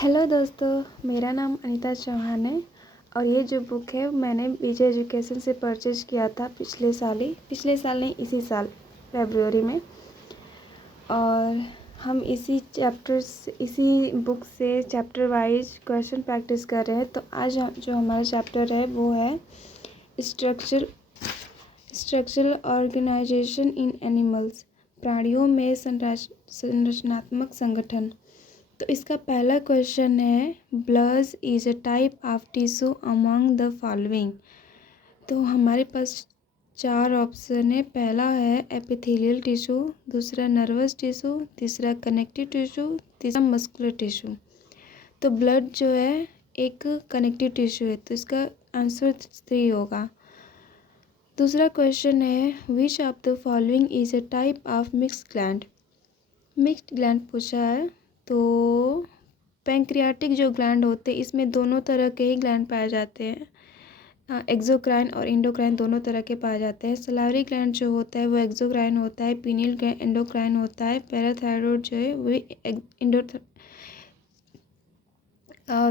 Hello दोस्तों, मेरा नाम अनीता चौहान है और ये जो बुक है मैंने विजय एजुकेशन से परचेज किया था पिछले साल नहीं इसी साल फरवरी में। और हम इसी बुक से चैप्टर वाइज क्वेश्चन प्रैक्टिस कर रहे हैं। तो आज जो हमारा चैप्टर है वो है स्ट्रक्चरल ऑर्गेनाइजेशन इन एनिमल्स, प्राणियों में संरचनात्मक संगठन। तो इसका पहला क्वेश्चन है, blood is a type of tissue among the following. तो हमारे पास 4 ऑप्शन है। पहला है एपिथेलियल टिश्यू, दूसरा नर्वस टिश्यू, तीसरा कनेक्टिव टिश्यू, तीसरा मस्कुलर टिश्यू। तो ब्लड जो है एक कनेक्टिव टिश्यू है, तो इसका आंसर 3 होगा। दूसरा क्वेश्चन है, which of the following is a type of mixed gland. Mixed gland पूछा है, तो पैंक्रियाटिक जो ग्लैंड होते हैं इसमें दोनों तरह के ही ग्लैंड पाए जाते हैं। एक्सोक्राइन और इंडोक्राइन दोनों तरह के पाए जाते हैं। सलावरी ग्लैंड जो होता है वो एक्सोक्राइन होता है, पीनियल ग्लैंड एंडोक्राइन होता है, पैराथायरॉइड जो है वो इंडो।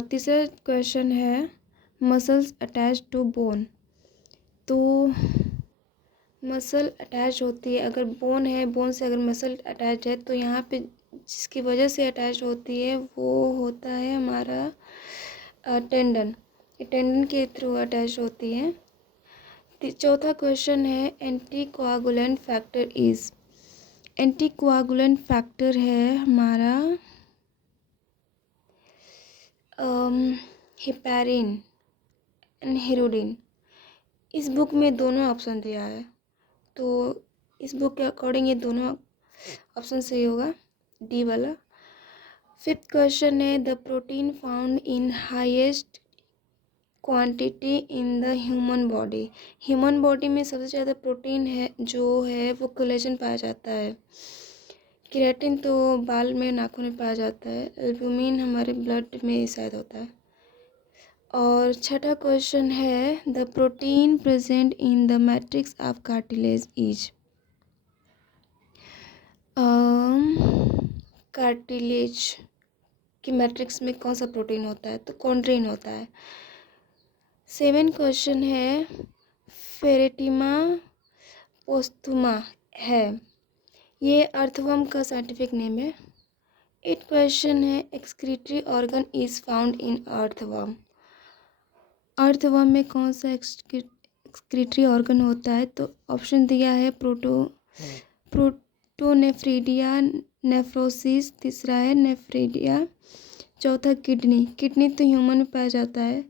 तीसरा क्वेश्चन है, मसल्स अटैच टू बोन। तो मसल अटैच होती है, अगर बोन है, बोन से अगर मसल अटैच है तो यहाँ पे जिसकी वजह से अटैच होती है वो होता है हमारा टेंडन। ये टेंडन के थ्रू अटैच होती है। चौथा क्वेश्चन है, anti coagulant factor is. Anti coagulant factor है हमारा हेपेरिन एंड हिरुडिन। इस बुक में दोनों ऑप्शन दिया है, तो इस बुक के अकॉर्डिंग ये दोनों ऑप्शन सही होगा, डी वाला। फिफ्थ क्वेश्चन है, the protein found in highest quantity in the human body. Human body में सबसे ज़्यादा प्रोटीन है जो है वो कोलेजन पाया जाता है। केराटिन तो बाल में, नाखून में पाया जाता है। एल्ब्यूमिन हमारे ब्लड में शायद होता है। और छठा क्वेश्चन है, the protein present in the matrix of cartilage is. Cartilage की मैट्रिक्स में कौन सा प्रोटीन होता है, तो कॉन्ड्रिन होता है। 7 क्वेश्चन है, फेरेटिमा पोस्थुमा है, ये अर्थवर्म का साइंटिफिक नेम है। 8 क्वेश्चन है, excretory organ is found in earthworm. Earthworm में कौन सा एक्सक्रीटरी ऑर्गन होता है, तो ऑप्शन दिया है प्रोटोनेफ्रिडिया, नेफ्रोसिस, तीसरा है नेफ्रिडिया, चौथा किडनी तो ह्यूमन में पाया जाता है।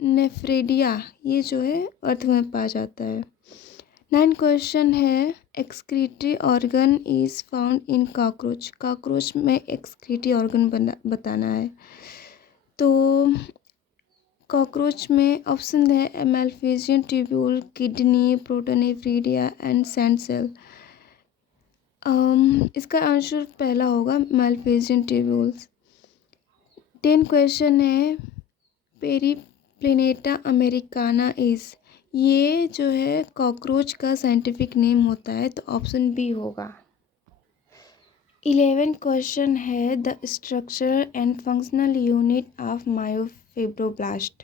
नेफ्रेडिया ये जो है अर्थ में पाया जाता है। 9 क्वेश्चन है, excretory organ is found in cockroach. Cockroach में एक्सक्रीटरी ऑर्गन बताना है। तो कॉकरोच में ऑप्शन है Malpighian tubule, kidney, protonephridia and sand cell. इसका आंसर पहला होगा, मैलफिजियन ट्यूब्यूल्स। 10 क्वेश्चन है, पेरीप्लिनेटा अमेरिकाना इज। ये जो है कॉकरोच का साइंटिफिक नेम होता है, तो ऑप्शन बी होगा। 11 क्वेश्चन है, the structure and functional unit of myofibroblast.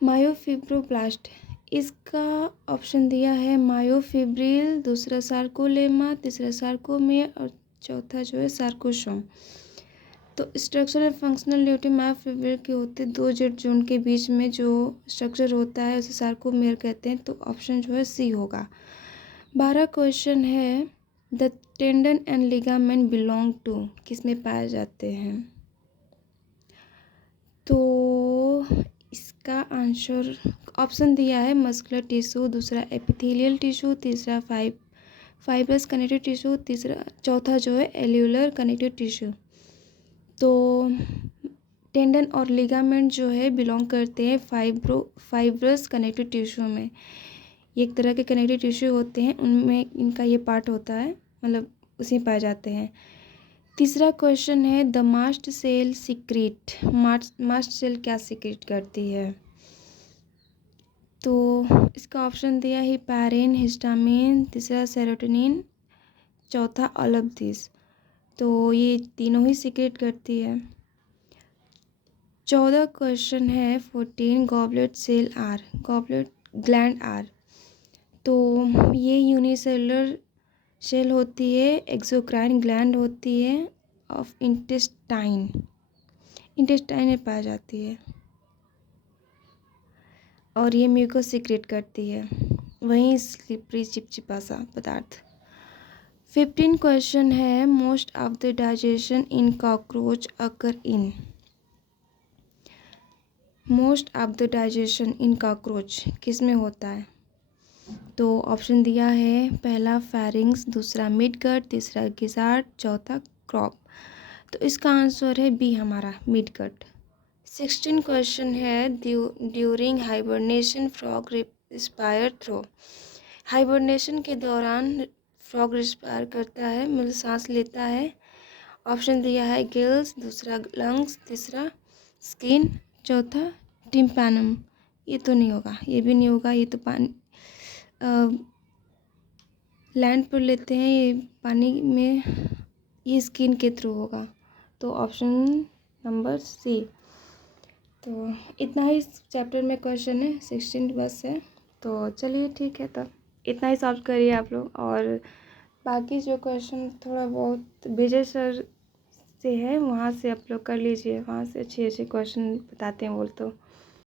Myofibroblast, इसका ऑप्शन दिया है मायोफिब्रिल, दूसरा सार्कोलेमा, तीसरा सार्कोमियर और चौथा जो है सार्कोसोम। तो structure and functional unit myofibril के होते 2 जेड जोन के बीच में जो स्ट्रक्चर होता है उसे सार्कोमियर कहते हैं, तो ऑप्शन जो है सी होगा। 12 क्वेश्चन है, the tendon and ligament belong to, किस में पाए जाते हैं, तो इसका आंसर ऑप्शन दिया है मस्कुलर टिश्यू, दूसरा एपिथेलियल टिश्यू, तीसरा फाइब्रस कनेक्टिव टिश्यू, चौथा जो है एल्यूलर कनेक्टिव टिश्यू। तो टेंडन और लिगामेंट जो है बिलोंग करते हैं फाइब्रस कनेक्टिव टिश्यू में। ये एक तरह के कनेक्टिव टिश्यू होते हैं, उनमें इनका ये पार्ट होता है, मतलब उसी में पाए जाते हैं। तीसरा क्वेश्चन है, the mast cell secrete. Mast cell क्या सीक्रेट करती है, तो इसका ऑप्शन दिया है हिस्टामिन, तीसरा सेरोटोनिन, चौथा ऑल ऑफ दिस। तो ये तीनों ही सीक्रेट करती है। 14 क्वेश्चन है 14 goblet cell are goblet gland are. तो ये यूनिसेलुलर शेल होती है, एक्सोक्राइन ग्लैंड होती है ऑफ इंटेस्टाइन में पाई जाती है और ये म्यूकस सीक्रेट करती है, वहीं स्लिपरी चिपचिपा सा पदार्थ। 15 क्वेश्चन है most of the digestion in cockroach occur in. Most of the digestion in cockroach किस में होता है? तो ऑप्शन दिया है, पहला फेरिंग्स, दूसरा मिड गट, तीसरा गिजार्ड, चौथा क्रॉप। तो इसका आंसर है बी हमारा मिड गट। 16 क्वेश्चन है during hibernation frog respire through. Hibernation के दौरान फ्रॉग रिस्पायर करता है, मतलब सांस लेता है। ऑप्शन दिया है गिल्स, दूसरा लंग्स, तीसरा स्किन, चौथा टिम्पैनम। ये तो नहीं होगा, ये भी नहीं होगा, ये तो पानी लैंड पर लेते हैं, ये पानी में, ये स्किन के थ्रू होगा। तो ऑप्शन नंबर सी। तो इतना ही इस चैप्टर में क्वेश्चन है, 16 बस है। तो चलिए ठीक है, तब इतना ही सॉल्व करिए आप लोग, और बाकी जो क्वेश्चन थोड़ा बहुत विजय सर से है वहाँ से आप लोग कर लीजिए, वहाँ से अच्छे अच्छे क्वेश्चन बताते हैं बोल तो।